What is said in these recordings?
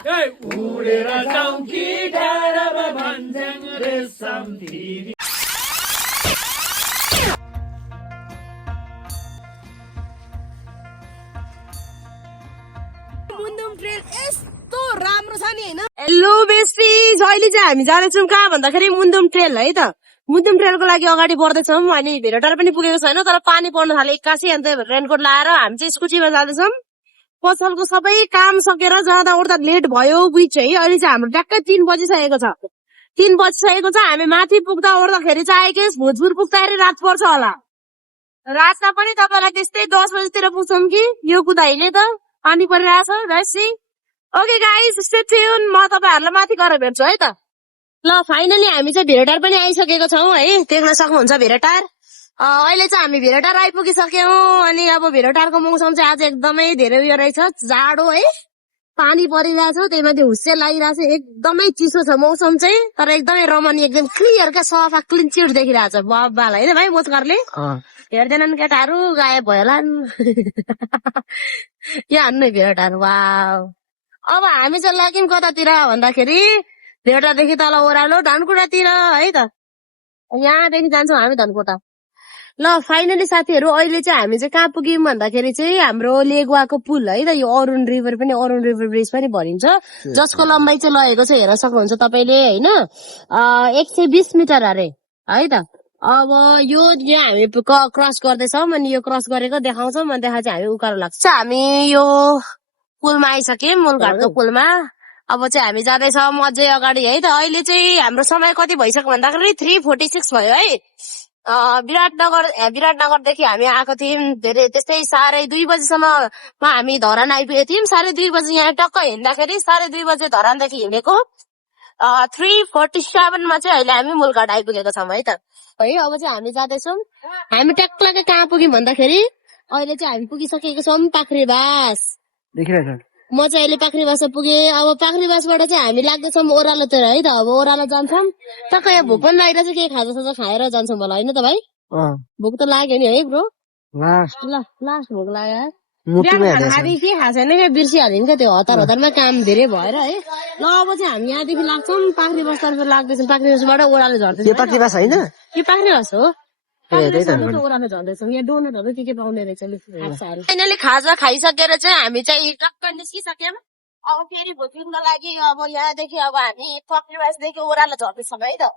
उडेर जाउँ कि डाँडामा भन्छन् रेशम तिमी। मुन्दुम ट्रेल यस्तो राम्रो छ नि हैन। हेलो बेस्टिज, अहिले चाहिँ हामी जाँदैछौँ कहाँ भन्दाखेरि मुन्दुम ट्रेल है त। मुन्दुम ट्रेलको लागि अगाडि बढ्दैछौँ। अनि भेरटार पनि पुगेको छैन, तर पानी पर्न थाल्यो एक्कासी। अन्त रेनकोट लाएर हामी चाहिँ स्कुटीमा जाँदैछौँ। पसलको सबै काम सकेर जाँदा उड्दा लेट भयो बुझ्छ है। अहिले चाहिँ हाम्रो ट्याक्कै 3 बजिसकेको छ। 3 बजिसकेको छ। हामी माथि पुग्दा ओर्दाखेरि चाहिँ आएकै भोजपुर पुग्दाखेरि रात पर्छ होला। रातमा पनि तपाईँलाई त्यस्तै 10 बजीतिर पुग्छौँ कि यो कुदाइले त पानी परिरहेछ। राइसी ओके गाइस, स्टे ट्युन। म तपाईँहरूलाई माथि गएर भेट्छु है त। ल फाइनली हामी चाहिँ भेरटार पनि आइसकेको छौँ है। देख्न सक्नुहुन्छ भेरटार। अहिले चाहिँ हामी भेरटार आइपुगिसक्यौँ। अनि अब भेरटारको मौसम चाहिँ आज एकदमै धेरै उयो रहेछ, जाडो है। पानी परिरहेछ, त्यही माथि हुस्से लागिरहेछ। एकदमै चिसो छ मौसम चाहिँ, तर एकदमै रमणीय, एकदम क्लियर क्या, सफा क्लिन चिट देखिरहेछ बब्बाल होइन भाइ मोचकरले। हेर्दैनन् केटाहरू, गायब भयोलान्। यहाँ हान्नु भेरटार। वाव। अब हामी चाहिँ लाग्यौँ कतातिर भन्दाखेरि भेरटारदेखि तल ओह्रालो धनकुटातिर है त। यहाँदेखि जान्छौँ हामी धनकुटा। ल फाइनली साथीहरू, अहिले चाहिँ हामी चाहिँ कहाँ पुग्यौँ भन्दाखेरि चाहिँ हाम्रो लेगुवाको पुल है त। यो अरुण रिभर पनि, अरुण रिभर ब्रिज पनि भनिन्छ, जसको लम्बाइ चाहिँ लगेको चाहिँ हेर्न सक्नुहुन्छ तपाईँले होइन, 120 मिटर अरे है त। अब यो यहाँ हामी क्रस गर्दैछौँ। अनि यो क्रस गरेको देखाउँछौँ। अनि देखा चाहिँ हामी उकालो लाग्छ। हामी यो पुलमा आइसक्यौँ, मूलघाटको पुलमा। अब चाहिँ हामी जाँदैछौँ अझै अगाडि है त। अहिले चाहिँ हाम्रो समय कति भइसक्यो भन्दाखेरि 3:46 भयो है। विराटनगरदेखि हामी आएको थियौँ धेरै त्यस्तै 2:30 बजीसम्ममा हामी धरान आइपुगेको थियौँ। 2:30 बजी यहाँ टक्क हिँड्दाखेरि 2:30 बजे धरानदेखि हिँडेको 3:47 चाहिँ अहिले हामी मूलघाट आइपुगेको छौँ है त। है अब चाहिँ हामी जाँदैछौँ। हामी ट्याक्कै कहाँ पुग्यौँ भन्दाखेरि अहिले चाहिँ हामी पुगिसकेको छौँ पाख्रीबास। देखिरहेछ। म चाहिँ अहिले पाख्रीबास पुगेँ। अब पाख्रीबासबाट चाहिँ हामी लाग्दैछौँ ओह्रालोतिर है त। अब ओह्रालो जान्छौँ। टक्कै यहाँ भोक पनि लागिरहेछ, केही खाजासाजा खाएर जान्छौँ होला होइन त भाइ। भोक त लाग्यो नि है ब्रो। लास्ट भोक लाग्यो। खाँदै के खाएको छैन क्या, बिर्सिहाल्यो नि क्या त्यो हतारमा काम धेरै भएर है। ल अब चाहिँ हामी यहाँदेखि लाग्छौँ पाख्रीबासतर्फ लाग्दैछौँ। पाख्रीबासबाट ओह्रालो झर्दैछौँ। पाख्रीबास होइन, यो पाख्रीबास हो। ओह्रालो झर्दैछौँ। यहाँ डोनरहरू के पाउने रहेछ। फाइनली खाजा खाइसकेर चाहिँ हामी चाहिँ टक्क निस्किसक्यौँ। अब फेरि भोक लिनको लागि अब यहाँदेखि अब हामी पाख्रीबासदेखि ओह्रालो झर्दैछौँ है त।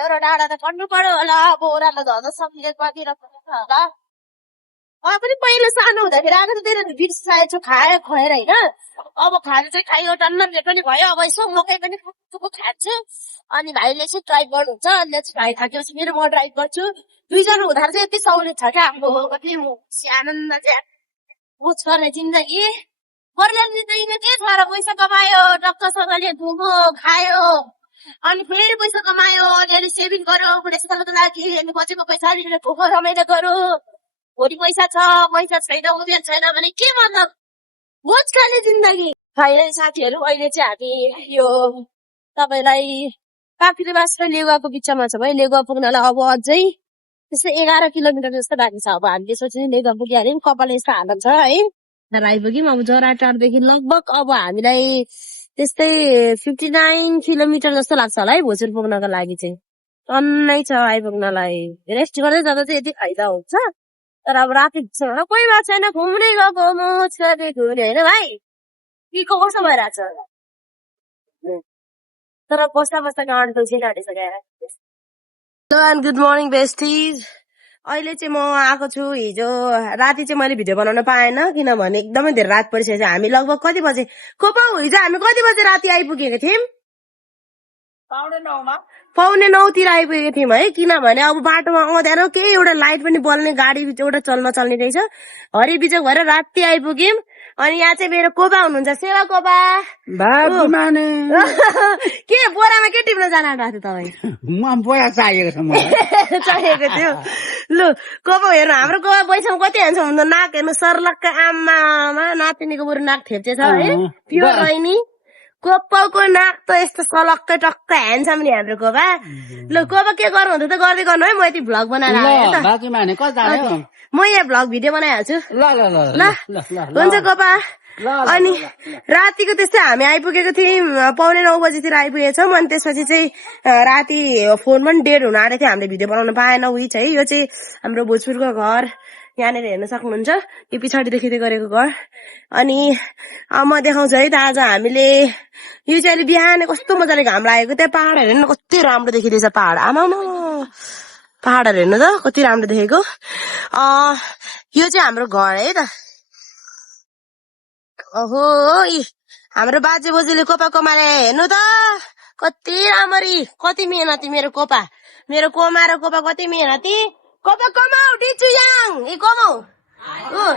एउटा डाँडा त पढ्नु पर्यो होला। अब ओह्रालो झर्दा सकिएर कतिर होला। पनि पहिला सानो हुँदाखेरि आएको त तेरो बिर्साएछ खायो खुवाएर होइन। अब खानु चाहिँ खायो, टन्न भेट पनि भयो। अब यसो मकै पनि खान्छु। अनि भाइले चाहिँ ड्राइभ गर्नुहुन्छ। अनि भाइ थाकेपछि मेरो म ड्राइभ गर्छु। 2 जना हुँदा चाहिँ यति सहुलियत छ क्या हाम्रो। कति आनन्द चाहिँ बुझ गर्ने जिन्दगी। परिवार जिन्दगीमा के छ र, पैसा कमायो, टक्कसँगले घुम्यो खायो, अनि फेरि पैसा कमायो, अनि सेभिङ गर्यो बुढेसकालको लागि। अनि बचेको पैसा भोको रमाइलो गर्यो। भोलि पैसा छ पैसा छैन उमेर छैन भने के मतलब, बोझ खाने जिन्दगी। फाइनली साथीहरू अहिले चाहिँ हामी यो तपाईँलाई पाख्रीबास र लेगुवाको बिचमा छ भाइ। लेगुवा पुग्नलाई अब अझै त्यस्तै 11 किलोमिटर जस्तो बाँकी छ। अब हामीले सोच्यौँ लेगुवा पुगिहाल्यौँ, कपाल यस्तो हालत छ है। तर आइपुग्यौँ। अब जराटारदेखि लगभग अब हामीलाई त्यस्तै 59 किलोमिटर जस्तो लाग्छ होला है भोजपुर पुग्नको लागि चाहिँ। टन्नै छ आइपुग्नलाई। रेस्ट गर्दै जाँदा चाहिँ यति फाइदा हुन्छ। तर अब राति कोही बात छैन, घुम्ने गएको मोज गर्ने घुम्ने होइन भाइ। के कसो भइरहेछ तर बस्दा बस्दा गाडी दुखी लागिसक्यो। Hello and good morning besties. अहिले चाहिँ म आएको छु। हिजो राति चाहिँ मैले भिडियो बनाउन पाएन किनभने एकदमै धेरै रात परिसकेको छ। हामी लगभग कति बजे हिजो हामी कति बजे राति आइपुगेको थियौँ? 9:15 आइपुगेको थियौँ है। किनभने अब बाटोमा आउँदैन केही एउटा लाइट पनि बल्ने गाडी एउटा चल्ने रहेछ। हरि बिजोग भएर राति आइपुग्यौँ। अनि यहाँ चाहिँ मेरो कोपा हुनुहुन्छ, सेवा कोपा। के बोरामा के टिप्न जान आँटेको थियो तपाईँ? बोरा चाहिएको छ मलाई। चाहिएको थियो। लु कोपा हेर्नु, हाम्रो कोपा पैसामा कति हान्छ भन्दा नाक हेर्नु सर्लक्क। आमामा नातिनीको बरु नाक थेप्चे छ है, प्योर रहनी। कोपाको नाक त यस्तो सलक्कै टक्कै ह्यान्डसम नि हाम्रो कोपा। लु कोपा के गर्नु हुन्छ त गर्दै गर्नु है, म यति भ्लग बनाएर आएँ। म यहाँ भ्लग भिडियो बनाइहाल्छु। ल हुन्छ कोपा। अनि रातिको त्यस्तै हामी आइपुगेको थियौँ 9:45 बजीतिर आइपुगेको छौँ। अनि त्यसपछि चाहिँ राति फोन पनि डेड हुन आँटेको थियो, हामीले भिडियो बनाउन पाएन। उही चाहिँ यो चाहिँ हाम्रो भोजपुरको घर, यहाँनिर हेर्न सक्नुहुन्छ, यो पछाडि देखिँदै गरेको घर। अनि म देखाउँछु है त। आज हामीले यो चाहिँ अहिले बिहान कस्तो मजाले घाम लागेको, त्यहाँ पहाड हेर्नु न कति राम्रो देखिँदैछ। पहाड आमा पहाडहरू हेर्नु त कति राम्रो देखेको। यो चाहिँ हाम्रो घर है त। ओहो हाम्रो बाजे बोजूले कोपा कमाले हेर्नु त कति राम्ररी, कति मेहनती मेरो कोपा र कोपा कति मेहनती। कोपा कमाउ डिचुयाङ ए कमाउ।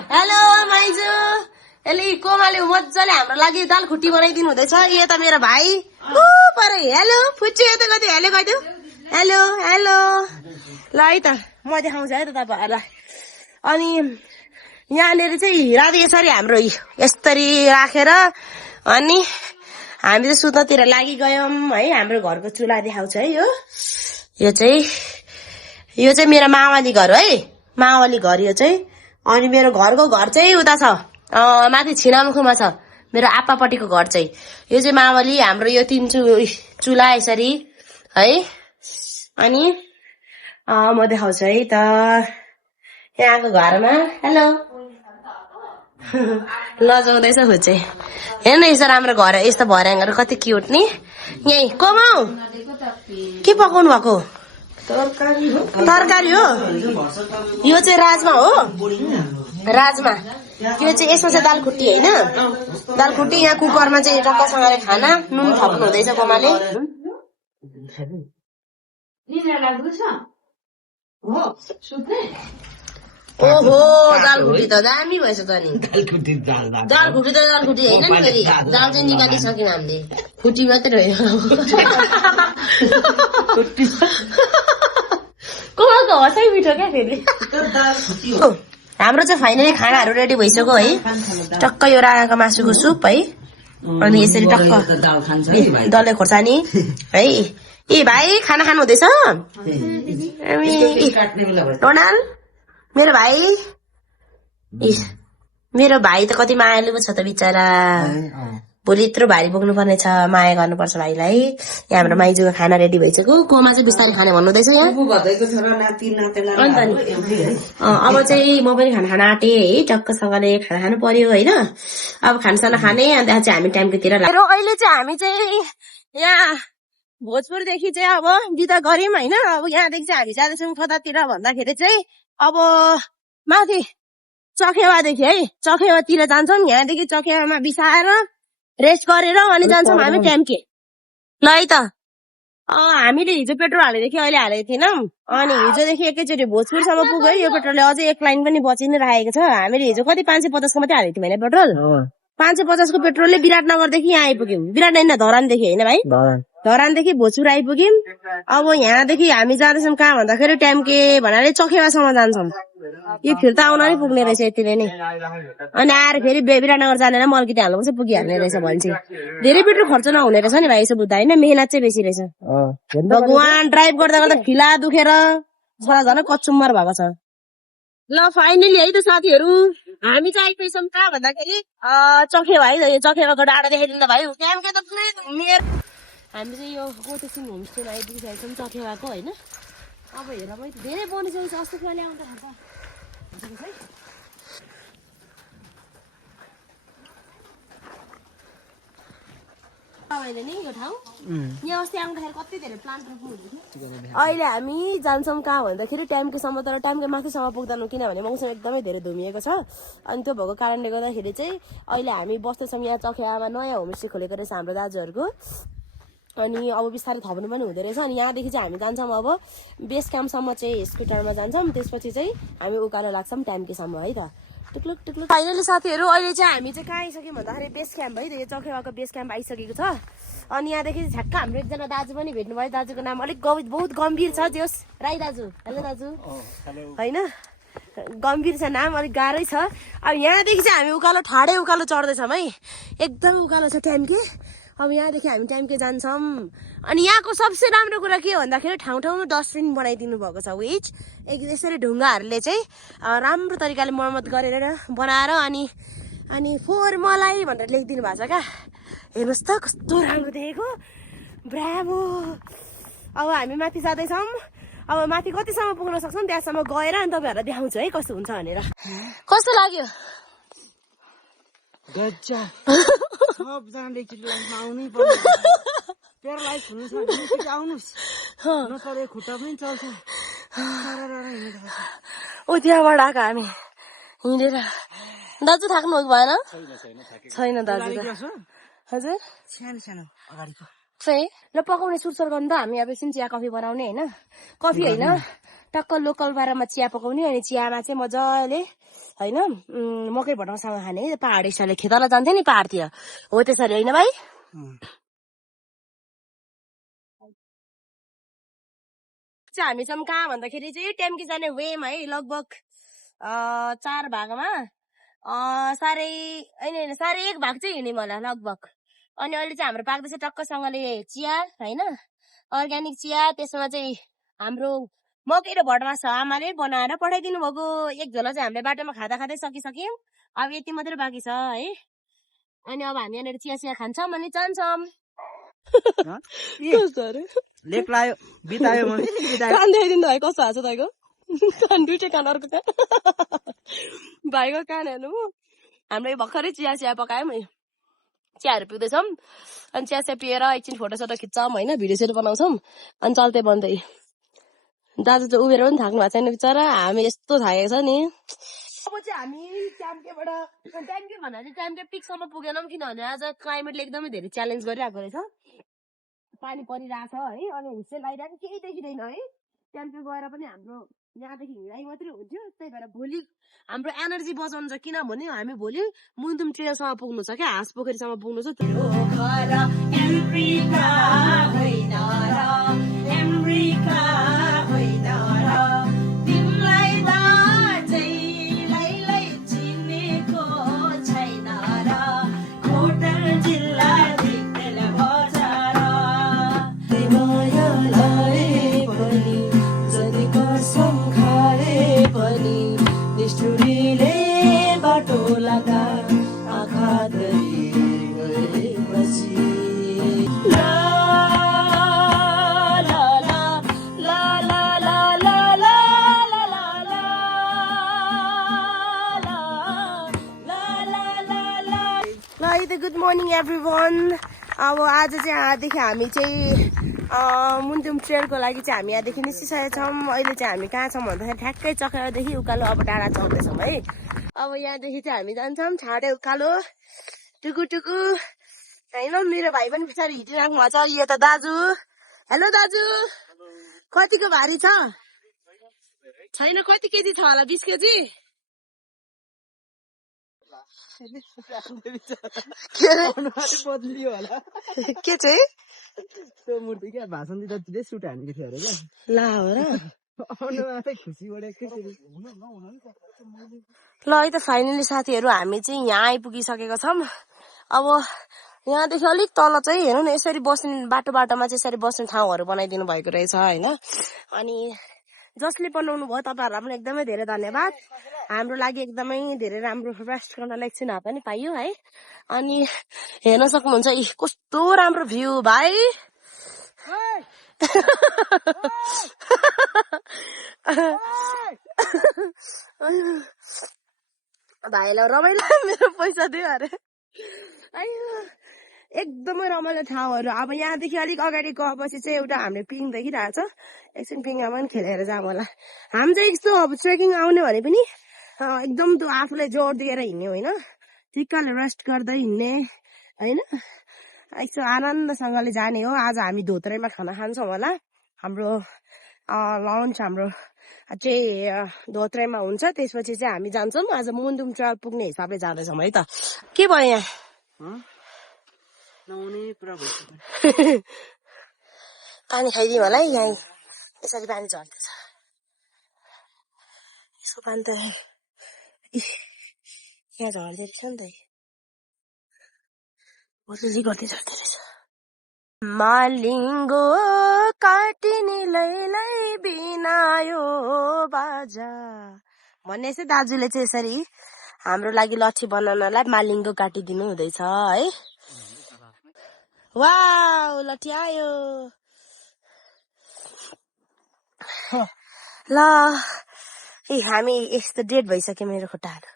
हेलो माइजू, यसले कोमाले मजाले हाम्रो लागि दाल खुट्टी बनाइदिनु हुँदैछ। यो त मेरो भाइ पर। हेलो फुच्चु, यो त कति हेलो गइदियो। हेलो हेलो ल है त म देखाउँछु है त तपाईँहरूलाई। अनि यहाँनिर चाहिँ हिरा यसरी हाम्रो यसरी राखेर अनि हामी चाहिँ सुत्नतिर लागि गयौँ है। हाम्रो घरको चुल्हा देखाउँछ है। यो चाहिँ मेरो मावली घर है, मावली घर यो चाहिँ। अनि मेरो घरको घर चाहिँ उता छ, माथि छिनामुखमा छ मेरो आप्पापट्टिको घर चाहिँ। यो चाहिँ मावली हाम्रो। यो 3 चुल्हा यसरी है। अनि म देखाउँछु है त यहाँको घरमा। हेलो लजाउँदैछ खुच्चे। हेर्नु यस्तो राम्रो घर, यस्तो भर्याङहरू कति क्युट नि। यही कमाउ के पकाउनु भएको? तरकारी हो। यो चाहिँ राजमा हो, राजमा। यो चाहिँ यसमा चाहिँ दाल खुट्टी होइन, दाल खुट्टी। यहाँ कुकरमा चाहिँ टक्कसँगले खाना, नुन थप्नु हुँदैछ कोमाले। ओहो दाल खुट्टी त दामी भएछ त नि। दाल खुट्टी त दाल खुट्टी होइन नि, फेरि दाल चाहिँ निकालिसक्यौँ हामीले, खुट्टी मात्रै रह्यो। कोमाको हँसाइ मिठो क्या फेरि। हाम्रो चाहिँ फाइनली खानाहरू रेडी भइसक्यो है। टक्क यो राँगाको मासुको सुप है। अनि यसरी टक्क डल्ले खोर्सानी है। ए भाइ खाना खानु हुँदैछ? डोनाल्ड मेरो भाइ, मेरो भाइ त कति मायालु छ त बिचरा। भोलि यत्रो भारी बोक्नु पर्ने छ, माया गर्नुपर्छ भाइलाई। यहाँ हाम्रो माइजूको खाना रेडी भइसक्यो। कोमा चाहिँ बिस्तारै खाने भन्नुहुँदैछ यहाँ। अन्त नि अब चाहिँ म पनि खाना खान आँटेँ है। टक्कसँगले खाना खानु पर्यो होइन। अब खानासाना खाने, अन्त चाहिँ हामी टाइमकोतिर लाग्यो। अहिले चाहिँ हामी चाहिँ यहाँ भोजपुरदेखि चाहिँ अब बिदा गऱ्यौँ होइन। अब यहाँदेखि चाहिँ हामी जाँदैछौँ कतातिर भन्दाखेरि चाहिँ अब माथि चखेवादेखि है, चखेवातिर जान्छौँ। यहाँदेखि चखेवामा बिसाएर रेस्ट गरेर अनि जान्छौँ हामी ट्याम्के। ल है त हामीले हिजो पेट्रोल हालेदेखि अहिले हालेको थिएनौँ। अनि हिजोदेखि एकैचोटि भोजपुरसम्म पुग्यो। यो पेट्रोलले अझै एक लाइन पनि बचि नै राखेको छ। हामीले हिजो कति 550 को मात्रै हालेको थियौँ होइन पेट्रोल। 550 को पेट्रोलले विराटनगरदेखि यहाँ आइपुग्यौँ। विराट होइन धरानदेखि होइन भाइ, धरानदेखि भोजपुर आइपुग्यौँ। अब यहाँदेखि हामी जाँदैछौँ कहाँ भन्दाखेरि ट्याम्के भन्नाले चखेवासम्म जान्छौँ। यो फिर्ता आउन नै पुग्ने रहेछ यतिले नै। अनि आएर फेरि विराटनगर जानेर मर्किटी हाल्नुपर्छ, पुगिहाल्ने रहेछ भन्छ। धेरै पेट्रोल खर्च नहुने रहेछ नि भाइ यसो बुझ्दा होइन, मेहनत चाहिँ बेसी रहेछ। भगवान ड्राइभ गर्दा गर्दा फिला दुखेर छोरा झन् कचुम्बर भएको छ। ल फाइनली है त साथीहरू हामी चाहिँ आइपुगेछौँ कहाँ भन्दाखेरि चखेवा है। यो चखेवाको डाँडा देखाइदिनु भाइ। ट्याम्के त पुरै घुमेर हामी चाहिँ यो गोटेसिङ होमस्टेमा आइपुगिसकेको छौँ चखेवाको होइन। अब हेर मैले धेरै बनिसकेको छ। अस्ति कहिले आउँदा खान्छ है। तपाईँले नि यो ठाउँ यहाँ अस्ति आउँदाखेरि कति धेरै प्लान्ट रोप्नु हुँदै थियो। अहिले हामी जान्छौँ कहाँ भन्दाखेरि ट्याम्केसम्म, तर ट्याम्के माथिसम्म पुग्दैनौँ किनभने मौसम एकदमै धेरै धुमिएको छ। अनि त्यो भएको कारणले गर्दाखेरि चाहिँ अहिले हामी बस्दैछौँ यहाँ चखेवामा। नयाँ होमस्टे खोलेको रहेछ हाम्रो दाजुहरूको। अनि अब बिस्तारै थप्नु पनि हुँदो रहेछ। अनि यहाँदेखि चाहिँ हामी जान्छौँ अब बेस क्याम्पसम्म चाहिँ स्कुटरमा जान्छौँ। त्यसपछि चाहिँ हामी उकालो लाग्छौँ ट्याम्केसम्म है त। टुक्लुक टुक्लुक फाइनली साथीहरू अहिले चाहिँ हामी चाहिँ कहाँ आइसक्यौँ भन्दाखेरि बेस क्याम्प है। यो चखेवाको बेस क्याम्प आइसकेको छ। अनि यहाँदेखि झ्याक्क हाम्रो एकजना दाजु पनि भेट्नुभयो। दाजुको नाम अलिक बहुत गम्भीर छ, जोस् राई दाजु। हेलो दाजु होइन, गम्भीर छ नाम, अलिक गाह्रै छ। अब यहाँदेखि चाहिँ हामी उकालो ठाडै उकालो चढ्दैछौँ है। एकदम उकालो छ ट्याम्के। अब यहाँदेखि हामी ट्याम्के जान्छौँ। अनि यहाँको सबसे राम्रो कुरा के भन्दाखेरि ठाउँ ठाउँमा डस्टबिन बनाइदिनु भएको छ। विच यसरी ढुङ्गाहरूले चाहिँ राम्रो तरिकाले मर्मत गरेर बनाएर अनि अनि फोर मलाई भनेर लेखिदिनु भएको छ क्या हेर्नुहोस् त कस्तो राम्रो देखेको ब्राभो अब हामी माथि जाँदैछौँ अब माथि कतिसम्म पुग्न सक्छौँ त्यहाँसम्म गएर अनि तपाईँहरूलाई देखाउँछु है कस्तो हुन्छ भनेर कस्तो लाग्यो सबजनाले एकचोटि लाइफमा आउनै पर्छ प्यारालाइज हुनु छ भने एकचोटि आउनुहोस् नचढे खुट्टा पनि चल्छ ओ त्यहाँबाट आएको हामी हिँडेर दाजु थाक्नु भएन छैन दाजु त हजुर सानो सानो अगाडिको चाहिँ ल पकाउने सुरसर गर्नु त हामी अब एकछिन चिया कफी बनाउने होइन कफी होइन टक्क लोकल पारामा चिया पकाउने अनि चियामा चाहिँ मजाले होइन मकै भटाउँसँग खाने पहाडी स्टाइलले खेतला जान्थ्यो नि पहाडतिर हो त्यसरी होइन भाइ हामी छौँ कहाँ भन्दाखेरि चाहिँ टेम्की जाने वेमा है लगभग 4 भागमा 1.5 भाग चाहिँ हिँड्ने मलाई लगभग अनि अहिले चाहिँ हाम्रो पाक्दैछ टक्कसँगले चिया होइन अर्ग्यानिक चिया त्यसमा चाहिँ हाम्रो मकै र भटमास आमाले बनाएर पठाइदिनु भएको एक झोला चाहिँ हामीले बाटोमा खाँदा खाँदै सकिसक्यौँ अब यति मात्रै बाँकी छ है अनि अब हामी यहाँनिर चिया चिया खान्छौँ अनि जान्छौँ लेक लायो बितायो कान देखाइदिनु भाइ कस्तो हाल्छ तपाईँको कान दुइटै कान अर्को कान भाइको कान हेर्नु हाम्रो भर्खरै चिया चिया पकायौँ चियाहरू पिउँदैछौँ अनि चिया चिया पिएर एकछिन फोटोसोटो खिच्छौँ होइन भिडियोसहरू बनाउँछौँ अनि चल्दै बन्दै दाजु चाहिँ उभिएर पनि थाक्नु भएको छैन बिचरा हामी यस्तो थाकेको छ नि अब चाहिँ हामी ट्याम्केबाट ट्याम्के भन्दा चाहिँ ट्याम्के पिकसम्म पुगेनौँ किनभने आज क्लाइमेटले एकदमै धेरै च्यालेन्ज गरिरहेको रहेछ पानी परिरहेछ है अनि हिस्से लगाइरहेको केही देखिँदैन है ट्याम्के गएर पनि हाम्रो यहाँदेखि हिँडाइ मात्रै हुन्थ्यो त्यही भएर भोलि हाम्रो एनर्जी बचाउनु छ किनभने हामी भोलि मुन्धुम ट्रेलसम्म पुग्नु छ क्या हाँस पोखरीसम्म पुग्नु छ गुड मर्निङ एभ्रिवान अब आज चाहिँ यहाँदेखि हामी चाहिँ मुन्धुम ट्रेलको लागि चाहिँ हामी यहाँदेखि निस्किसकेका छौँ अहिले चाहिँ हामी कहाँ छौँ भन्दाखेरि ठ्याक्कै चक्रादेखि उकालो अब टाढा चढ्दैछौँ है अब यहाँदेखि चाहिँ हामी जान्छौँ छाडे उकालो टुकु टुकु होइन मेरो भाइ पनि पछाडि हिँडिराख्नु भएको छ यो त दाजु हेलो दाजु कतिको भारी छ छैन कति केजी छ होला 20 केजी बदलियो होला के चाहिँ त्यो मूर्ति क्या भाषण दिँदा तिनै सुट हानेको थियो अरे क्या ला हो र खुसी बढेको ल है त फाइनली साथीहरू हामी चाहिँ यहाँ आइपुगिसकेका छौँ अब यहाँदेखि अलिक तल चाहिँ हेर्नु न यसरी बस्ने बाटोमा चाहिँ यसरी बस्ने ठाउँहरू बनाइदिनु भएको रहेछ होइन अनि जसले बनाउनु भयो तपाईँहरूलाई पनि एकदमै धेरै धन्यवाद हाम्रो लागि एकदमै धेरै राम्रो रेस्ट गर्नलाई एकछिन हात पनि पाइयो है अनि हेर्न सक्नुहुन्छ इ कस्तो राम्रो भ्यू भाइ भाइलाई रमाइलो मेरो पैसा दियो अरे एकदमै रमाइलो ठाउँहरू अब यहाँदेखि अलिक अगाडि गएपछि चाहिँ एउटा हामीले पिङ देखिरहेको छ एकछिन पिङमा पनि खेलेर जाऊँ होला हामी चाहिँ यस्तो अब ट्रेकिङ आउने भने पनि एकदम त्यो आफूलाई जोड दिएर हिँड्ने होइन ठिक्कले रेस्ट गर्दै हिँड्ने होइन यस्तो आनन्दसँगले जाने हो आज हामी धोत्रेमा खाना खान्छौँ होला हाम्रो लन्च हाम्रो चाहिँ धोत्रेमा हुन्छ त्यसपछि चाहिँ हामी जान्छौँ आज मुन्धुम ट्रेल पुग्ने हिसाबले जाँदैछौँ है त के भयो यहाँ पानी खाइदिउँ होला है यहाँ यसरी पानी झर्दैछ यसको पानी त यहाँ झर्दै रहेछ नि त मजाले गर्दै झर्दै रहेछ मालिङ्गो काटिने लैलै बिनायो बाजा भन्ने चाहिँ दाजुले चाहिँ यसरी हाम्रो लागि लट्ठी बनाउनलाई मालिङ्गो काटिदिनु हुँदैछ है। वाउ लट्ठी आयो ल। ए हामी यस्तो डेड भइसक्यो मेरो खुट्टाहरू।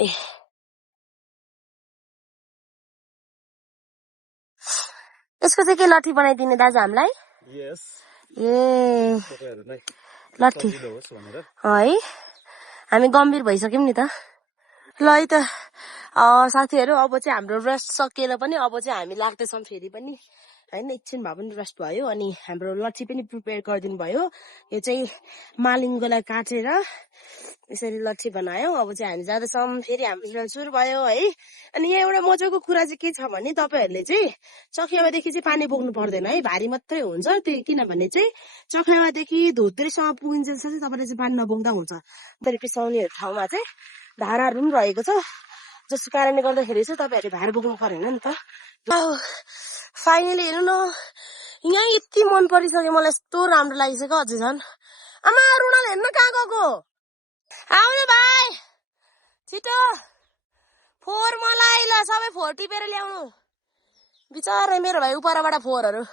ए यसको चाहिँ के लट्ठी बनाइदिने दाजु हामीलाई? ए लट्ठी है, हामी गम्भीर भइसक्यौँ नि त। ल है त साथीहरू, अब चाहिँ हाम्रो रेस्ट सकिएर पनि अब चाहिँ हामी लाग्दैछौँ फेरि पनि होइन। एकछिन भए पनि रेस्ट भयो। अनि हाम्रो लट्ठी पनि प्रिपेयर गरिदिनु भयो। यो चाहिँ मालिङ्गोलाई काटेर यसरी लट्ठी बनायो। अब चाहिँ हामी जाँदैछौँ, फेरि हाम्रो सुरु भयो है। अनि यहाँ एउटा मजाको कुरा चाहिँ के छ भने तपाईँहरूले चाहिँ चखियावादेखि चाहिँ पानी बोक्नु पर्दैन है, भारी मात्रै हुन्छ त्यो। किनभने चाहिँ चखियावादेखि धोत्रेसम्म पुगिन्जेलसम्म चाहिँ तपाईँले चाहिँ पानी नबोक्दा हुन्छ। तर पिसाउने ठाउँमा चाहिँ धाराहरू पनि रहेको छ, जसको कारणले गर्दाखेरि चाहिँ तपाईँहरूले भार बोक्नु परेन नि त। फाइनली हेर्नु न, यहाँ यति मन परिसक्यो मलाई, यस्तो राम्रो लागिसक्यो। अझै झन् आमा रुणाल हेर्नु कहाँ गएको? आउने भाइ छिटो फोहोर मलाई, ल सबै फोहोर टिपेर ल्याउनु। बिचारा मेरो भाइ उपरबाट फोहोरहरू।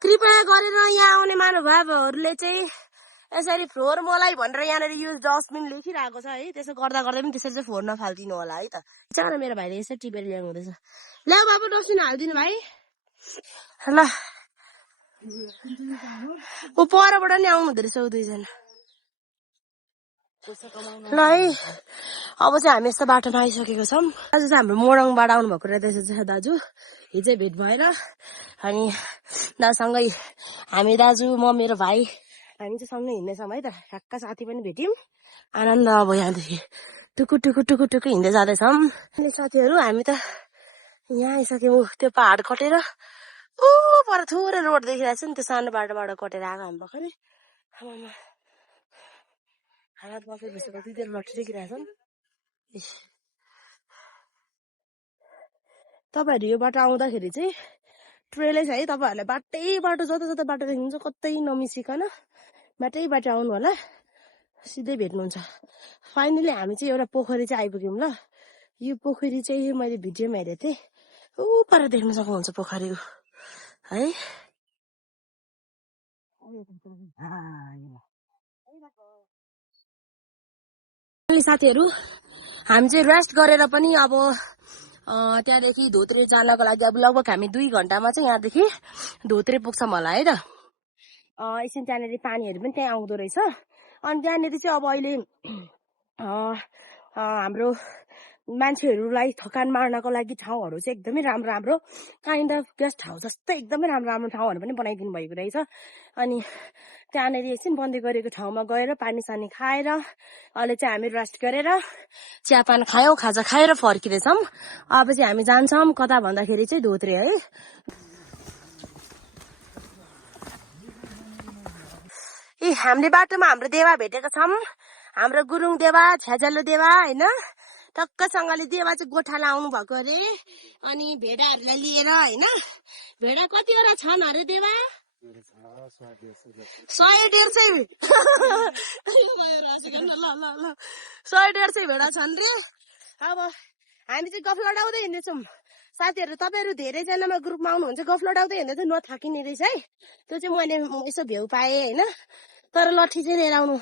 कृपया गरेर यहाँ आउने महानुभावहरूले चाहिँ यसरी फोहोर मलाई भनेर यहाँनिर युज डस्टबिन लेखिरहेको छ है। त्यसो गर्दा गर्दै पनि त्यसरी चाहिँ फोहोर नफालिदिनु होला है त। बिचारा मेरो भाइले यसरी टिपेर ल्याउनु हुँदैछ। ल्या बाबु डस्टबिन हालिदिनु भाइ ल। ऊ परबाट नि आउनु हुँदो रहेछ ऊ दुईजना। ल है अब चाहिँ हामी यस्तो बाटोमा आइसकेको छौँ। आज चाहिँ हाम्रो मोरङबाट आउनु भएको रहेछ दाजु, हिजै भेट भएर। अनि दाजुसँगै हामी दाजु म मेरो भाइ हामी चाहिँ सँगै हिँड्नेछौँ है त। ठ्याक्क साथी पनि भेट्यौँ। आनन्द अब यहाँदेखि टुकु टुकु टुकु टुकु हिँड्दै जाँदैछौँ। अनि साथीहरू हामी त यहाँ आइसक्यौँ। त्यो पहाड कटेर ऊ पर थोरै रोड देखिरहेको छ नि, त्यो सानो बाटोबाट कटेर आएको हामी भर्खरै। आमामा हालत बसेर बसेर कति देर लट्ठी देखिरहेछन्। तपाईँहरू यो बाटो आउँदाखेरि चाहिँ ट्रेलै छ है, तपाईँहरूलाई बाटो जता जता बाटो देखिन्छ कतै नमिसिकन बाटै बाटो आउनु होला, सिधै भेट्नुहुन्छ। फाइनली हामी चाहिँ एउटा पोखरी चाहिँ आइपुग्यौँ। ल यो पोखरी चाहिँ मैले भिडियोमा हेरेको थिएँ, ऊ पर देख्न सक्नुहुन्छ पोखरीको है। साथीहरू हामी चाहिँ रेस्ट गरेर पनि अब त्यहाँदेखि धोत्रे जानको लागि अब लगभग हामी 2 घन्टामा चाहिँ यहाँदेखि धोत्रे पुग्छौँ होला है त। एकछिन त्यहाँनिर पानीहरू पनि त्यहाँ आउँदो रहेछ। अनि त्यहाँनिर चाहिँ अब अहिले हाम्रो मान्छेहरूलाई थकान मार्नको लागि ठाउँहरू चाहिँ एकदमै राम्रो राम्रो काइन्ड अफ गेस्ट हाउस जस्तै एकदमै राम्रो राम्रो ठाउँहरू पनि बनाइदिनु भएको रहेछ। अनि त्यहाँनिर एकछिन बन्दी गरेको ठाउँमा गएर पानी सानी खाएर अहिले चाहिँ हामी रेस्ट गरेर चियापान खायौँ, खाजा खाएर फर्किँदैछौँ। अब चाहिँ हामी जान्छौँ कता भन्दाखेरि चाहिँ धोत्रे है। ए हामीले बाटोमा हाम्रो देवा भेटेका छौँ, हाम्रो गुरुङ देवा, छ्याजल्लो देवा होइन। टक्कसँगले देवा चाहिँ गोठाला आउनु भएको अरे। अनि भेडाहरूलाई लिएर होइन, भेडा कतिवटा छन् अरे देवा? 100-150 100-150 भेडा छन् रे। अब हामी चाहिँ गफ लडाउँदै हिँड्दैछौँ साथीहरू। तपाईँहरू धेरैजनामा ग्रुपमा आउनुहुन्छ, गफ लडाउँदै हिँड्दै चाहिँ नथाकिने रहेछ है। त्यो चाहिँ मैले यसो भ्यू पाएँ होइन। तर लट्ठी चाहिँ लिएर आउनु,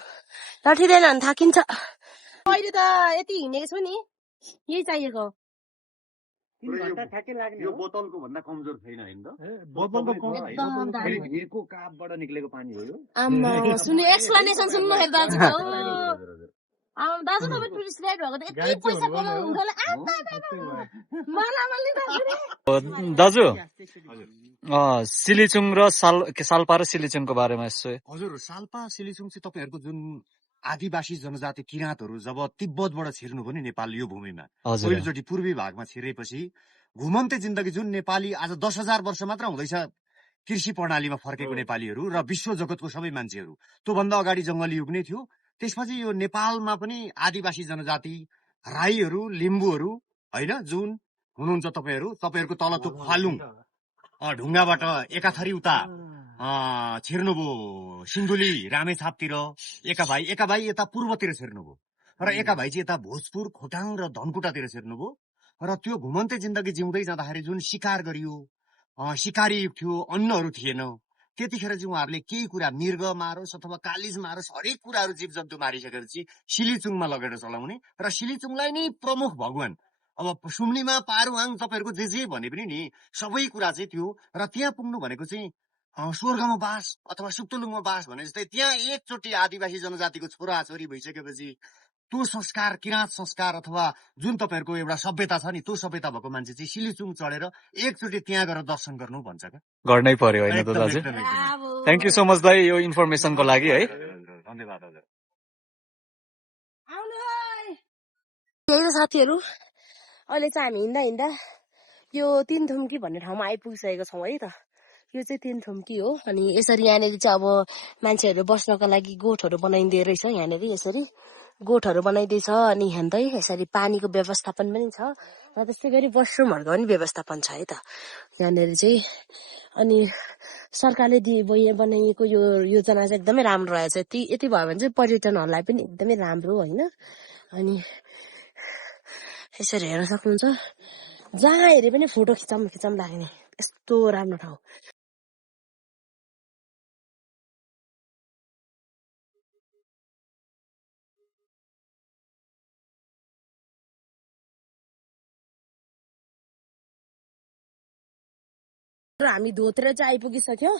लट्ठी लिएर भने थाकिन्छ। अहिले त यति हिँडेको छु नि, यही चाहिएको। यो बोतलको भन्दा कमजोर छैन होइन त? बोतलको कापबाट निक्लेको पानी हो यो। आम्मा सुन्नु एक्सप्लेनेसन सुन्नु है दाजु। दाजु तपाईँ टुरिस्ट गाइड भएको त यति पैसा कमाउनु हुन्छ होला। दाजु सिलिचुङ र साल्पा र सिलिचुङको बारेमा यसो। हजुर साल्पा सिलिचुङ चाहिँ तपाईँहरूको जुन आदिवासी जनजाति किराँतहरू जब तिब्बतबाट छिर्नु पनि नेपाल यो भूमिमा पहिलोचोटि पूर्वी भागमा छिरेपछि घुमन्ते जिन्दगी जुन नेपाली आज 10,000 वर्ष मात्र हुँदैछ कृषि प्रणालीमा फर्केको नेपालीहरू र विश्व जगतको सबै मान्छेहरू। त्योभन्दा अगाडि जङ्गली युग नै थियो। त्यसपछि यो नेपालमा पनि आदिवासी जनजाति राईहरू, लिम्बूहरू होइन जुन हुनुहुन्छ तपाईँहरूको तल त्यो फालुङ ढुङ्गाबाट एकाथरी उता छिर्नुभयो सिन्धुली रामेछापतिर, एका भाइ यता पूर्वतिर छिर्नुभयो। र एका भाइ चाहिँ यता भोजपुर खोटाङ र धनकुटातिर छिर्नुभयो र त्यो घुमन्ते जिन्दगी जिउँदै जाँदाखेरि जुन शिकार गरियो शिकारी थियो अन्नहरू थिएन त्यतिखेर चाहिँ उहाँहरूले केही कुरा मृग मारोस् अथवा कालिज मारोस् हरेक कुराहरू जीव जन्तु मारिसकेर चाहिँ सिलिचुङमा लगेर चलाउने र सिलिचुङलाई नै प्रमुख भगवान अब सुम्निमा पारुवाङ तपाईँहरूको जे भने पनि नि सबै कुरा चाहिँ त्यो र त्यहाँ पुग्नु भनेको चाहिँ स्वर्गमा बास अथवा सुक्तुलुङमा बास भने जस्तै त्यहाँ एकचोटि आदिवासी जनजातिको छोराछोरी भइसकेपछि त्यो संस्कार किराँत संस्कार अथवा जुन तपाईँहरूको एउटा सभ्यता छ नि त्यो सभ्यता भएको मान्छे चाहिँ सिलिचुङ चढेर एकचोटि त्यहाँ गएर दर्शन गर्नु भन्छ क्या गर्नै पर्यो होइन त दाजु थ्याङ्क यू सो मच दाइ यो इन्फर्मेसनको लागि है धन्यवाद हजुर यही त साथीहरू अहिले चाहिँ हामी हिँड्दा हिँड्दा यो तीनथुम्की भन्ने ठाउँमा आइपुगिसकेको छौँ है त यो चाहिँ तीनथुम्की हो अनि यसरी यहाँनिर चाहिँ अब मान्छेहरू बस्नको लागि गोठहरू बनाइदिए रहेछ यहाँनिर यसरी गोठहरू बनाइदिएछ अनि हेर्दै यसरी पानीको व्यवस्थापन पनि छ र त्यस्तै गरी वासरुमहरूको पनि व्यवस्थापन छ है त यहाँनिर चाहिँ अनि सरकारले बनाइएको यो योजना चाहिँ एकदमै राम्रो रहेछ यति भयो भने चाहिँ पर्यटनहरूलाई पनि एकदमै राम्रो होइन अनि यसरी हेर्न सक्नुहुन्छ जहाँ हेरे पनि फोटो खिचाम लाग्ने यस्तो राम्रो ठाउँ र हामी धोतेर चाहिँ आइपुगिसक्यो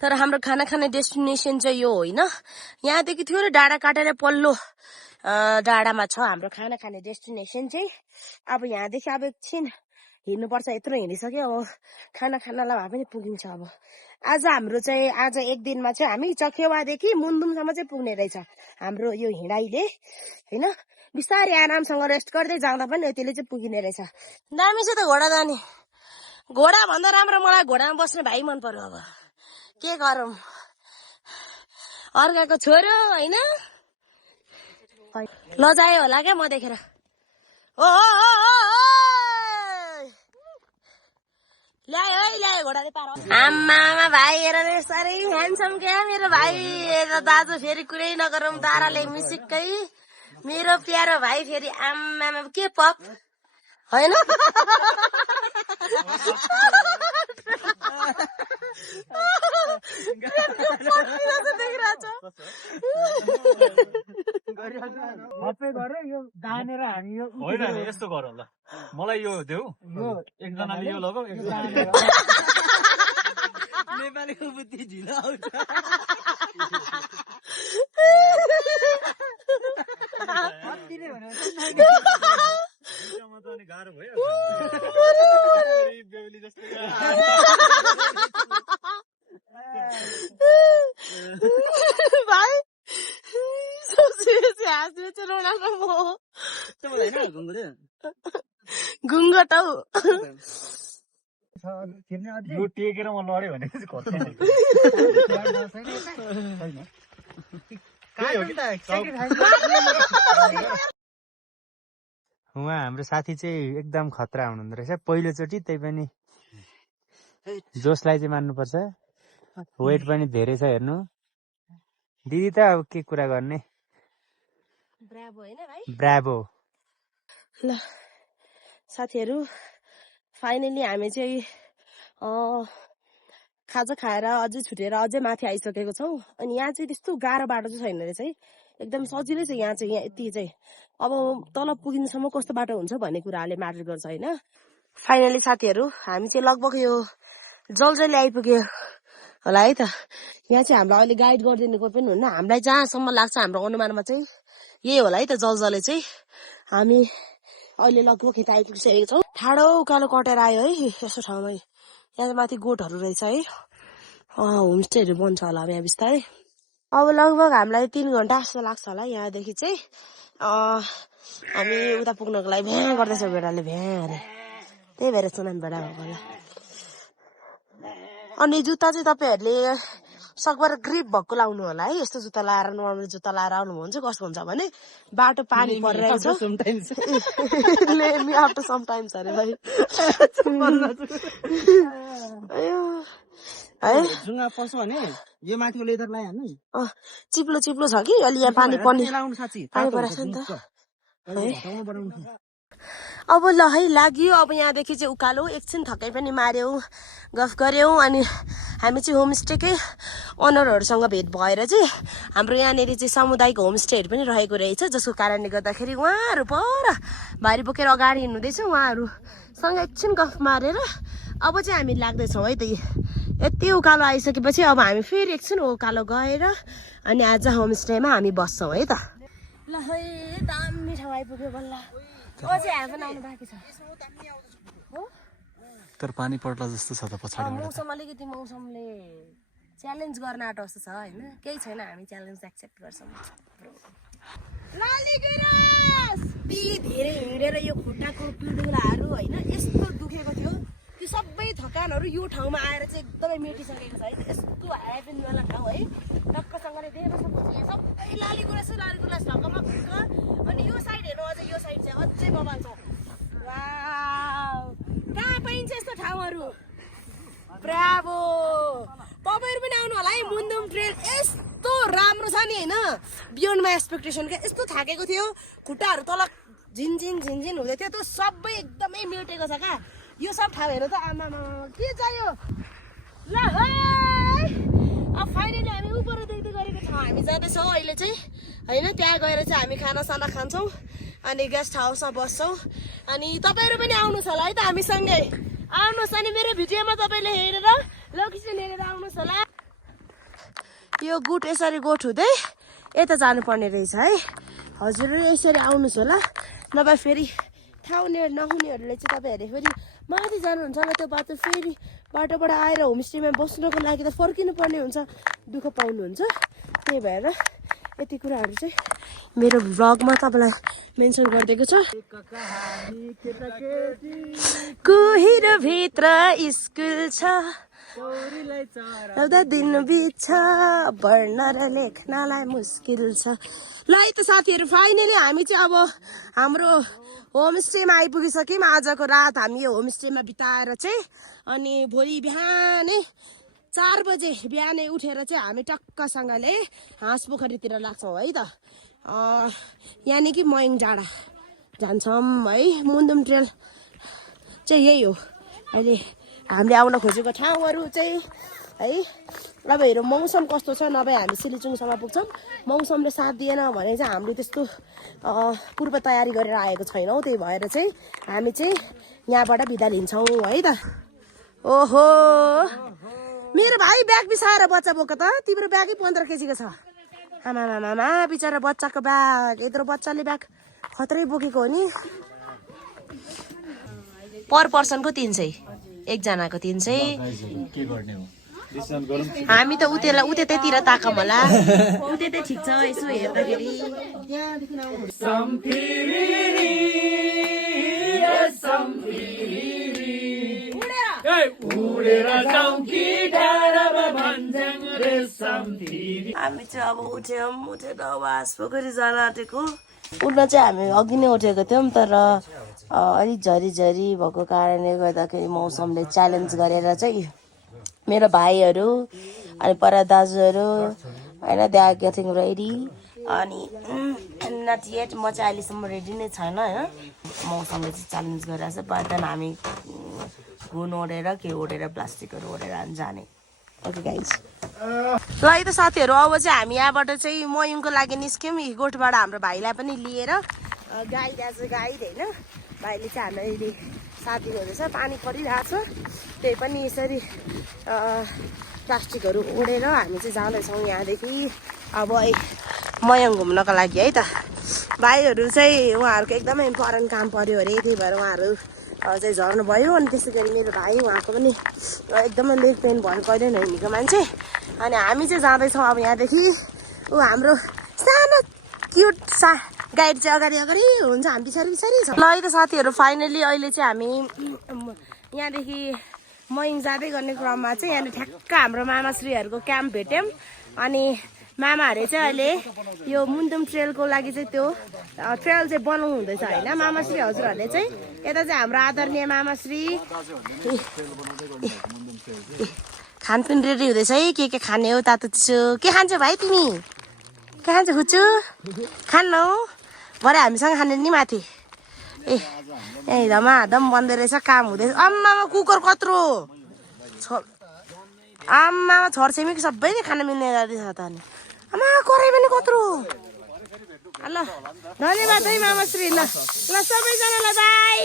तर हाम्रो खाना खाने डेस्टिनेसन चाहिँ यो होइन यहाँदेखि थियो र डाँडा काटेर पल्लो डाँडामा छ हाम्रो खाना खाने डेस्टिनेसन चाहिँ अब यहाँदेखि अब एकछिन हिँड्नुपर्छ यत्रो हिँडिसक्यो अब खाना खानालाई भए पनि पुगिन्छ अब आज हाम्रो चाहिँ आज एक दिनमा चाहिँ हामी चखेवादेखि मुन्दुमसम्म चाहिँ पुग्ने रहेछ हाम्रो यो हिँडाइले होइन बिस्तारै आरामसँग रेस्ट गर्दै जाँदा पनि त्यसले चाहिँ पुगिने रहेछ दामी छ त घोडा जाने घोडा भन्दा राम्रो मलाई घोडामा बस्ने भाइ मन पर्यो अब के गरौँ अर्काको छोरो होइन लजायो होला क्या म देखेर ओ ल्यायो घोडाले पार आमा भाइ हेर साह्रै ह्यान्डसम क्या मेरो भाइ दाजु फेरि कुरै नगरौँ ताराले मिसिक्कै मेरो प्यारो भाइ फेरि आमा के पप होइन होइन यस्तो गर ल मलाई यो देऊ एकजनाले यो लगाऊ नेपालीको बुद्धि ढिलो आउँछ गाह्रो भयो भाइ घुङ्गट हौ यो टेकेर म लड्यो भने उहाँ हाम्रो साथी चाहिँ एकदम खतरा हुनुहुँदो रहेछ पहिलोचोटि त्यही पनि जोसलाई चाहिँ मान्नुपर्छ वेट पनि धेरै छ हेर्नु दिदी त अब के कुरा गर्ने ब्राभो ल साथीहरू फाइनली हामी चाहिँ खाजा खाएर अझै छुटेर अझै माथि आइसकेको छौँ अनि यहाँ चाहिँ त्यस्तो गाह्रो बाटो चाहिँ छैन रहेछ है एकदम सजिलै छ यहाँ चाहिँ यहाँ यति चाहिँ अब तल पुगिनसम्म कस्तो बाटो हुन्छ भन्ने कुराहरूले म्याटर गर्छ होइन फाइनली साथीहरू हामी चाहिँ लगभग यो जलजली आइपुग्यो होला है त यहाँ चाहिँ हामीलाई अहिले गाइड गरिदिनु कोही पनि हुन्न हामीलाई जहाँसम्म लाग्छ हाम्रो अनुमानमा चाहिँ यही होला है त जलजले चाहिँ हामी अहिले लगभग यता आइपुगिसकेको छौँ ठाडो उकालो कटेर आयो है यस्तो ठाउँमा यहाँ माथि गोठहरू रहेछ है होमस्टेहरू बन्छ होला अब यहाँ बिस्तारै अब लगभग हामीलाई 3 घन्टा जस्तो लाग्छ होला यहाँदेखि चाहिँ हामी उता पुग्नको लागि भ्याँ गर्दैछ भेडाले भ्याँ अरे त्यही भएर सुनाम भेडा भएको होला अनि जुत्ता चाहिँ तपाईँहरूले सकभर ग्रिप भएको लाउनु होला है यस्तो जुत्ता लाएर नर्मल जुत्ता लाएर आउनुभयो भने चाहिँ कस्तो हुन्छ भने बाटो पानी परिरहेको छ आफ्टर समटाइम्स अरे भाइ है जुङ्गा पर्छ भने यो माथिको लेदर लगाइहाल्नु चिप्लो छ कि अलि यहाँ पानी पर्ने पानी परेको छ नि त अब ल है लाग्यो। अब यहाँदेखि चाहिँ उकालो एकछिन थकाइ पनि मार्यौँ, गफ गऱ्यौँ। अनि हामी चाहिँ होमस्टेकै ओनरहरूसँग भेट भएर चाहिँ हाम्रो यहाँनिर चाहिँ सामुदायिक होमस्टेहरू पनि रहेको रहेछ, जसको कारणले गर्दाखेरि उहाँहरू पर भारी बोकेर अगाडि हिँड्नुहुँदैछ। उहाँहरूसँग एकछिन गफ मारेर अब चाहिँ हामी लाग्दैछौँ है त। यति उकालो आइसकेपछि अब हामी फेरि एकछिन उकालो गएर अनि आज होमस्टेमा हामी बस्छौँ है त। ल है दामी ठाउँ आइपुग्यो बल्ल। अझै हामी आउनु बाँकी छ हो। तर पानी पर्ला जस्तो छ त पछाडि। मौसम अलिकति मौसमले च्यालेन्ज गर्न आँटो जस्तो छ होइन, केही छैन, हामी च्यालेन्ज एक्सेप्ट गर्छौँ। धेरै हिँडेर यो खुट्टाको पिँडुलाहरू होइन यस्तो दुखेको थियो, त्यो सबै थकानहरू यो ठाउँमा आएर चाहिँ एकदमै मेटिसकेको छ है। यस्तो ह्याप्पीवाला ठाउँ है, टक्कसँगले देख्न सक्नुहुन्छ सबै लाली गुराँस ढकमक्क। अनि यो साइड हेर्नु, अझै यो साइड चाहिँ अझै बबाल छ। वाउ, कहाँ पाइन्छ यस्तो ठाउँहरू? ब्राभो, तपाईँहरू पनि आउनु होला है। मुन्दुम ट्रेल यस्तो राम्रो छ नि होइन, बियोन्ड माई एक्सपेक्टेसन। क्या यस्तो थाकेको थियो, खुट्टाहरू तल झिनझिन झिनझिन हुँदै थियो, त्यो सबै एकदमै मेटेको छ। क्या यो सब ठाउँ हेर्नु त, आमामा के चाहियो। ल है, अब फाइनली हामी उपर देख्दै गरेको छौँ। हामी जाँदैछौँ अहिले चाहिँ होइन, त्यहाँ गएर चाहिँ हामी खानासाना खान्छौँ अनि गेस्ट हाउसमा बस्छौँ। अनि तपाईँहरू पनि आउनुहोस् होला है त हामीसँगै, आउनुहोस्। अनि मेरो भिडियोमा तपाईँले हेरेर लोकेसन हेरेर आउनुहोस् होला। यो गुट यसरी गोठ हुँदै यता जानुपर्ने रहेछ है। हजुरहरू यसरी आउनुहोस् होला, नभए फेरि ठाउँ नहुनेहरूले चाहिँ तपाईँहरूले फेरि माथि जानुहुन्छ होला, त्यो बाटो फेरि बाटोबाट आएर होमस्टेमा बस्नुको लागि त फर्किनु पर्ने हुन्छ, दुःख पाउनुहुन्छ। त्यही भएर यति कुराहरू चाहिँ मेरो भ्लगमा तपाईँलाई मेन्सन गरिदिएको छ। कुहिरो भित्र स्कुल छ, एउटा दिन बित्छ पढ्न र लेख्नलाई मुस्किल छ। ल है त साथीहरू, फाइनली हामी चाहिँ अब हाम्रो होमस्टेमा आइपुगिसक्यौँ। आजको रात हामी यो होमस्टेमा बिताएर चाहिँ अनि भोलि बिहानै 4 बजे बिहानै उठेर चाहिँ हामी टक्कसँगले हाँस पोखरीतिर लाग्छौँ है त। यानि कि मयङ डाँडा जान्छौँ है। मुन्दुम ट्रेल चाहिँ यही हो अहिले हामीले आउन खोजेको ठाउँहरू चाहिँ है। अब हेरौँ मौसम कस्तो छ, नभए हामी सिलिचुङसम्म पुग्छौँ। मौसमले साथ दिएन भने चाहिँ हामीले त्यस्तो पूर्व तयारी गरेर आएको छैनौँ, त्यही भएर चाहिँ हामी चाहिँ यहाँबाट बिदा लिन्छौँ है त। ओहो, मेरो भाइ ब्याग बिसाएर बच्चा बोक त, तिम्रो ब्यागै 15 केजीको छ। आमामामा बिचरा बच्चाको ब्याग, यत्रो बच्चाले ब्याग खत्रै बोकेको हो नि। पर पर्सनको 300, एकजनाको 300। के गर्ने हो, हामी त उतेतिर ताकौँ होला, उतै ठिक छ। यसो हेर्दाखेरि हामी चाहिँ अब उठेर हाँस पोखरी जान आँटेको। उठ्न चाहिँ हामी अघि नै उठेको थियौँ, तर अलिक झरी भएको कारणले गर्दाखेरि मौसमले च्यालेन्ज गरेर चाहिँ मेरो भाइहरू अनि पर दाजुहरू होइन, दे आर गेटिङ रेडी। अनि नट येट, म चाहिँ अहिलेसम्म रेडी नै छैन होइन। मौसमले चाहिँ च्यालेन्ज गरिरहेको छ। बट देन हामी घुन ओढेर के ओढेर प्लास्टिकहरू ओढेर हामी जाने। ओके गाइज, ल है त साथीहरू, अब चाहिँ हामी यहाँबाट चाहिँ मयङको लागि निस्क्यौँ। गोठबाट हाम्रो भाइलाई पनि लिएर, गाइड एज अ गाइड होइन, भाइले चाहिँ हामीलाई अहिले साथ दिनुहुँदैछ। पानी परिरहेको छ, त्यही पनि यसरी प्लास्टिकहरू ओढेर हामी चाहिँ जाँदैछौँ यहाँदेखि अब मयङ घुम्नको लागि है त। भाइहरू चाहिँ उहाँहरूको एकदमै इम्पोर्टेन्ट काम पर्यो अरे, त्यही भएर उहाँहरू चाहिँ झर्नुभयो। अनि त्यसै गरी मेरो भाइ, उहाँको पनि एकदमै लेग पेन भयो, कहिले नहिँडेको मान्छे। अनि हामी चाहिँ जाँदैछौँ अब यहाँदेखि। हाम्रो सानो क्युट गाइड चाहिँ अगाडि हुन्छ, हामी पछाडि छ। ल है त साथीहरू, फाइनली अहिले चाहिँ हामी यहाँदेखि मयङ जाँदै गर्ने क्रममा चाहिँ यहाँनिर ठ्याक्क हाम्रो मामाश्रीहरूको क्याम्प भेट्यौँ। अनि मामाहरूले चाहिँ अहिले यो मुन्दुम ट्रेलको लागि चाहिँ त्यो ट्रेल चाहिँ बनाउनु हुँदैछ होइन। मामाश्री हजुरहरूले चाहिँ यता चाहिँ हाम्रो आदरणीय मामाश्री खानपिन रेडी हुँदैछ है। के खाने हो, तातो चिसो के खान्छ भाइ? तिमी के खान्छ? खुच्चु खान्नौ? भरे हामीसँग खाने नि माथि ए धमाधम बन्दै रहेछ काम हुँदैछ आम्मामा कुकर कत्रो आम्मामा छरछिमेकी सबैले खान मिल्ने गर्दैछ त अनि आमा कराई पनि कत्रो ल धन्यवाद है मामाश्री ल ल सबैजनालाई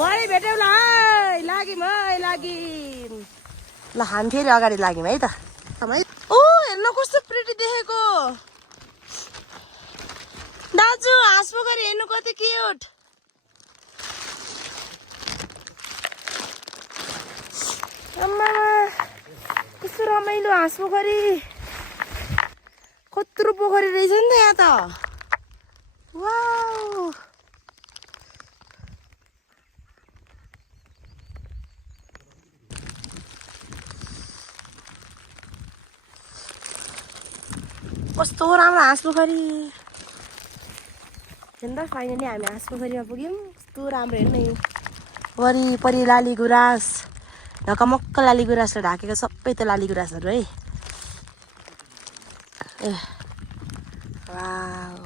बाई भरे भेटौँ ल है लाग्यौँ ल हामी फेरि अगाडि लाग्यौँ है त ओ हेर्नु कस्तो प्रिटी देखेको दाजु हाँस पोखरी हेर्नु कति क्युट आम्मा कस्तो रमाइलो हाँस पोखरी कत्रो पोखरी रहेछ नि त यहाँ त वाउ कस्तो राम्रो हाँस पोखरी हेर्दा फाइनली हामी हाँस पोखरीमा पुग्यौँ कस्तो राम्रो हेर्नु यो वरिपरि लाली गुराँस ढकमक्क लाली गुराँसले ढाकेको सबै त लाली गुराँसहरू है ए वाउ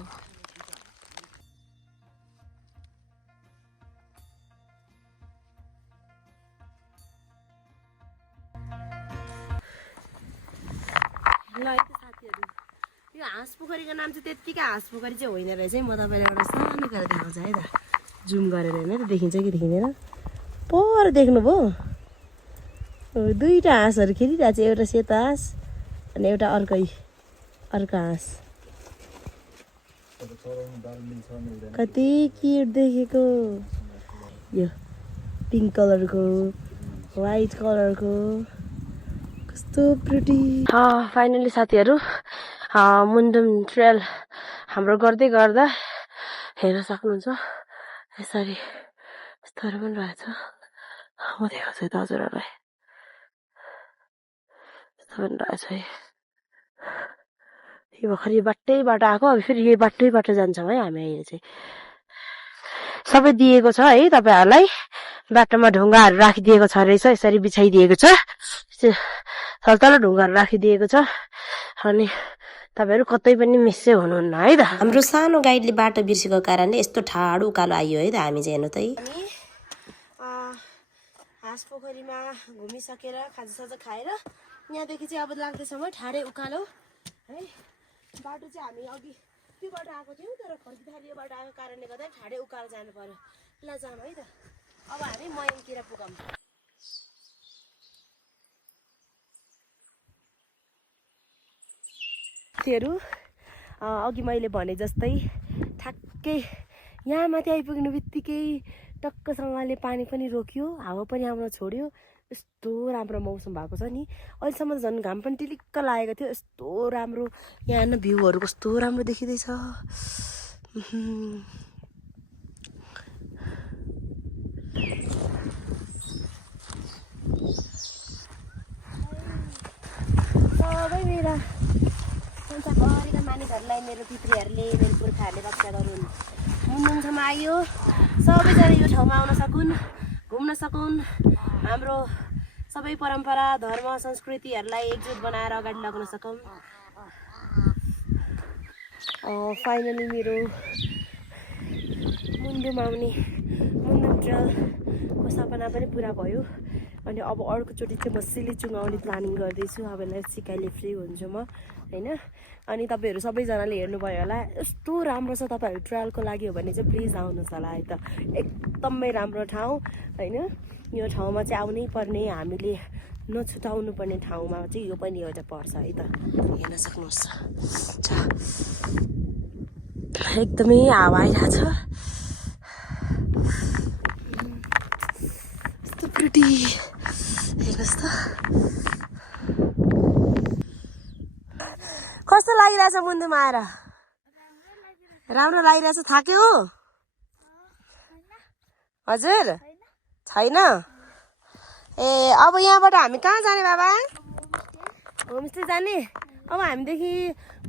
ल है त साथीहरू यो हाँस पोखरीको नाम चाहिँ त्यत्तिकै हाँस पोखरी चाहिँ होइन रहेछ है म तपाईँलाई एउटा सानो गरेर देखाउँछु है त जुम गरेर हेर्नु त देखिन्छ कि देखिँदैन पर देख्नुभयो दुईवटा हाँसहरू खेलिरहेको छ एउटा सेतो हाँस अनि एउटा अर्को हाँस कति क्युट देखेको यो पिङ्क कलरको वाइट कलरको कस्तो प्रिटी फाइनली साथीहरू मुन्डुम ट्रेल हाम्रो गर्दै गर्दा हेर्न सक्नुहुन्छ यसरी यस्तोहरू पनि रहेछ म देखाउँछु त हजुरहरूलाई यस्तो पनि रहेछ है यो भर्खर यो बाटैबाट आएको अब फेरि यही बाटैबाट जान्छौँ है हामी अहिले चाहिँ सबै दिएको छ है तपाईँहरूलाई बाटोमा ढुङ्गाहरू राखिदिएको छ रहेछ यसरी बिछाइदिएको छ तल ढुङ्गाहरू राखिदिएको छ अनि तपाईँहरू कतै पनि मिस चाहिँ हुनुहुन्न है त हाम्रो सानो गाइडले बाटो बिर्सेको कारणले यस्तो ठाडो उकालो आइयो है त हामी चाहिँ हेर्नु त हाँस पोखरीमा घुमिसकेर खाजासाजा खाएर यहाँदेखि चाहिँ अब लाग्दैछौँ ठाडै उकालो है बाटो चाहिँ हामी अघि त्यो बाटो आएको थियौँ तर फर्किँदाखेरि यो बाटो आएको कारणले गर्दा ठाडै उकालो जानु पर्यो ल जाऊँ है त अब हामी मयङतिर पुगौँ साथीहरू अघि मैले भने जस्तै ठ्याक्कै यहाँ माथि आइपुग्नु बित्तिकै टक्कसँगले पानी पनि रोक्यो हावा पनि आउन छोड्यो यस्तो राम्रो मौसम भएको छ नि अहिलेसम्म झन् घाम पनि टिलिक्क लागेको थियो यस्तो राम्रो यहाँ भ्यूहरू कस्तो राम्रो देखिँदैछ सबै मेरा संसारभरिका मानिसहरूलाई मेरो पितृहरूले मेरो पुर्खाहरूले रक्षा गरून् मुन्डुमसम्म आयो सबैजना यो ठाउँमा आउन सकुन् घुम्न सकुन् हाम्रो सबै परम्परा धर्म संस्कृतिहरूलाई एकजुट बनाएर अगाडि लाग्न सकौँ फाइनली मेरो मुन्डुम आउने मुन्डुम ट्रेलको सपना पनि पुरा भयो अनि अब अर्कोचोटि चाहिँ म सिलिचुङ आउने प्लानिङ गर्दैछु अब लेट्स सी कहिले फ्री हुन्छु म होइन अनि तपाईँहरू सबैजनाले हेर्नुभयो होला यस्तो राम्रो छ तपाईँहरू ट्रायलको लागि हो भने चाहिँ प्लिज आउनुहोस् होला है त एकदमै राम्रो ठाउँ होइन यो ठाउँमा चाहिँ आउनै पर्ने हामीले नछुटाउनु पर्ने ठाउँमा चाहिँ यो पनि एउटा पर्छ है त हेर्न सक्नुहोस् एकदमै हावा आइरहेछ यस्तो प्रिटी हेर्नुहोस् त कस्तो लागिरहेछ मुन्डुमा आएर राम्रो लागिरहेछ थाक्यो हजुर छैन ए अब यहाँबाट हामी कहाँ जाने बाबा होमस्टे जाने अब हामीदेखि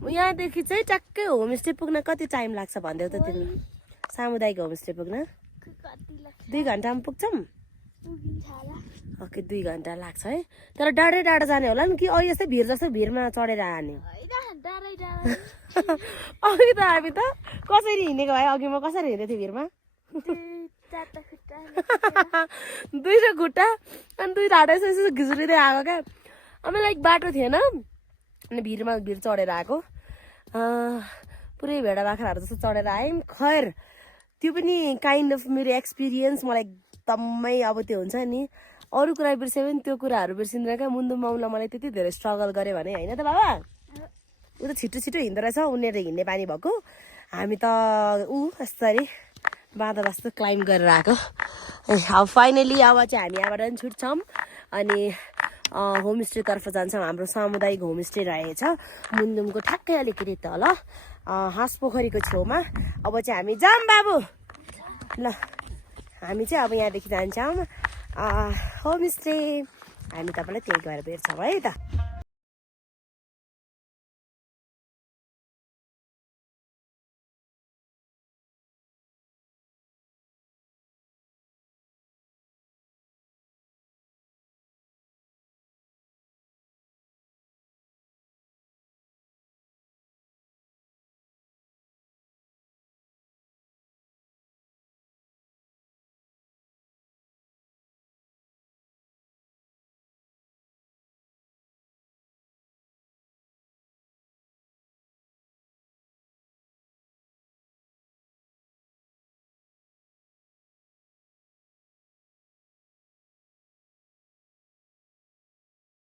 यहाँदेखि चाहिँ ट्याक्कै होमस्टे पुग्न कति टाइम लाग्छ भनिदेऊ त तिमी सामुदायिक होमस्टे पुग्न 2 घन्टामा पुग्छौँ ओके 2 घन्टा लाग्छ है तर डाँडै डाँडा जाने होला नि कि अहिले यस्तै भिड जस्तो भिडमा चढेर आने अघि त हामी त कसरी हिँडेको भाइ अघि म कसरी हिँडेको थिएँ भिडमा 2 खुट्टा अनि 2 ढाडा यसो घिच्रिँदै आएको क्या अनि लाइक बाटो थिएन अनि भिड चढेर आएको पुरै भेडा बाख्राहरू जस्तो चढेर आयौँ खैर त्यो पनि काइन्ड अफ मेरो एक्सपिरियन्स मलाई एकदमै अब त्यो हुन्छ नि अरू कुरा बिर्स्यो भने त्यो कुराहरू बिर्सिँदैन क्या मुन्दु माउला मलाई त्यति धेरै स्ट्रगल गरेँ भने होइन त बाबा ऊ त छिटो छिटो हिँड्दो रहेछ उनीहरू हिँड्ने बानी भएको हामी त यसरी बाँधा जस्तो क्लाइम्ब गरेर आएको अब फाइनली अब चाहिँ हामी यहाँबाट पनि छुट्छौँ अनि होमस्टेतर्फ जान्छौँ हाम्रो सामुदायिक होमस्टे रहेछ मुन्दुमको ठ्याक्कै अलिकति तल हाँस पोखरीको छेउमा अब चाहिँ हामी जाऊँ बाबु ल हामी चाहिँ अब यहाँदेखि जान्छौँ होमस्टे हामी तपाईँलाई त्यही गएर भेट्छौँ है त